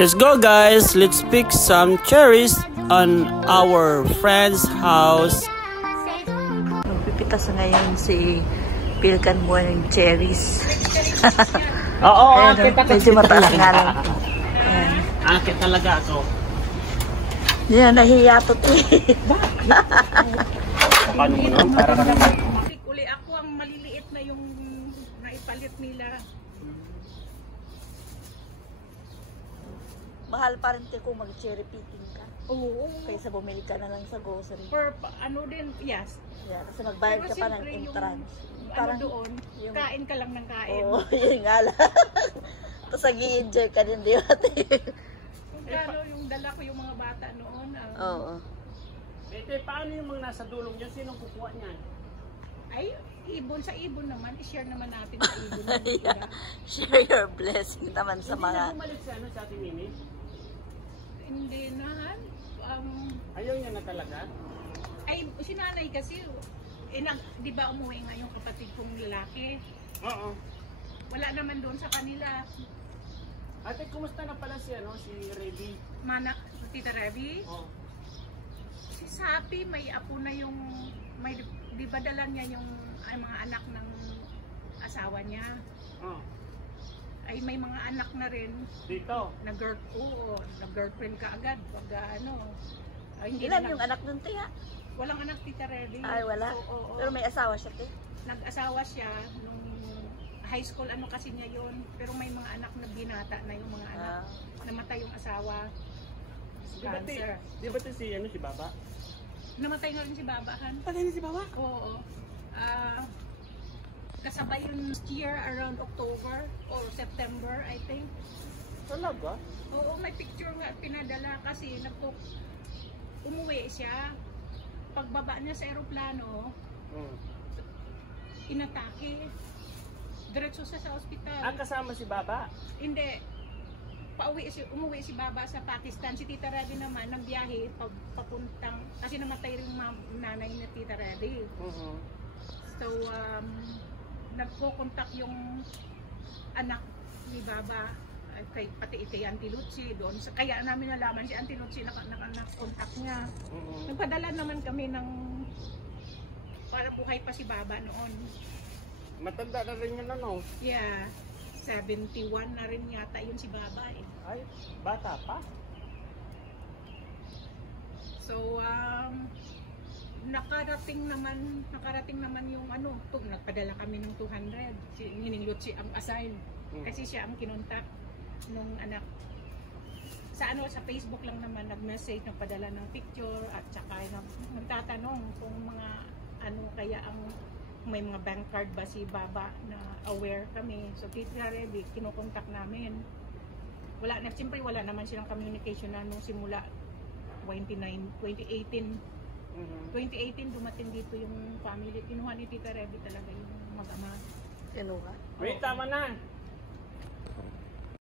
Let's go guys, let's pick some cherries on our friend's house. Magpipitas ngayon si Pilkan mo ng cherries. Oo, medyo mataas nga lang. Akit talaga ako. Yan, nahiya to. Paano mo naman? Para ka naman. Uli ako ang maliliit na yung naipalit nila. Mahal pa rin kung mag-cherry picking ka. Oo. Kaysa bumili ka na lang sa grocery. For ano din, yes. Yeah, kasi magbayad ka pa ng entrance. Parang doon, yung, kain ka lang ng kain. Oo, yun nga lang. Tapos nag-i-enjoy ka din, di ba? Pero yung dala ko yung mga bata noon. Oo. Paano yung mga nasa dulong dyan? Sinong kukuha niyan? Ay, ibon sa ibon naman. I-share naman natin sa ibon. Yeah. Share your blessing naman sa mga... Hindi na bumalik sa sa ating Mimi? Hindi na. Ayaw niya na talaga? Ay, si nanay kasi, di ba umuwi nga yung kapatid kong lalaki? Oo. Wala naman doon sa kanila. Ate, kumusta na pala si Revy? Tita Revy? Oo. Si Sapi, may apo na yung, di ba dala niya yung mga anak ng asawa niya? Oo. Ay may mga anak na rin. Dito? Nag-girlfriend ka agad. Pag Ilan yung anak nun, Tia? Walang anak, Tita Revy. Ay, wala? Oo. Pero may asawa siya, Tia? Nag-asawa siya nung high school, kasi niya yun. Pero may mga anak na binata na yung mga anak. Namatay yung asawa. Cancer. Di ba ito si Baba? Namatay na rin si Babahan. Patay na si Baba? Oo. Kasabay yun year around October or September, I think. Talaga? Oo, may picture nga pinadala kasi umuwi siya. Pagbaba niya sa aeroplano, inatake. Diretso sa ospital. Kasama si Baba? Hindi. Umuwi si Baba sa Pakistan. Si Tita Revy naman ng biyahe papuntang, kasi namatay rin yung nanay ni Tita Revy. So, nagko-contact yung anak ni Baba pati kay Auntie Lucy doon. Kaya namin nalaman si Auntie Lucy na-contact niya. Nagpadala naman kami ng para buhay pa si Baba noon. Matanda na rin yun Yeah. 71 na rin yata yun si Baba eh. Ay, bata pa? So, nakarating naman yung nagpadala kami ng 200. Si Nining Lucy ang assign. Kasi siya ang kinontak nung anak. Sa Facebook lang naman nag-message, nagpadala ng picture at saka nagtatanong kung mga kaya may mga bank card ba si Baba na aware kami. So Tita Revy, kinukontak namin. Siyempre wala naman silang communication na nung simula 2018 dumating dito yung family. Kinuha ni Tita Revy talaga yung mag-ama. Kinuha? Wait, tama na.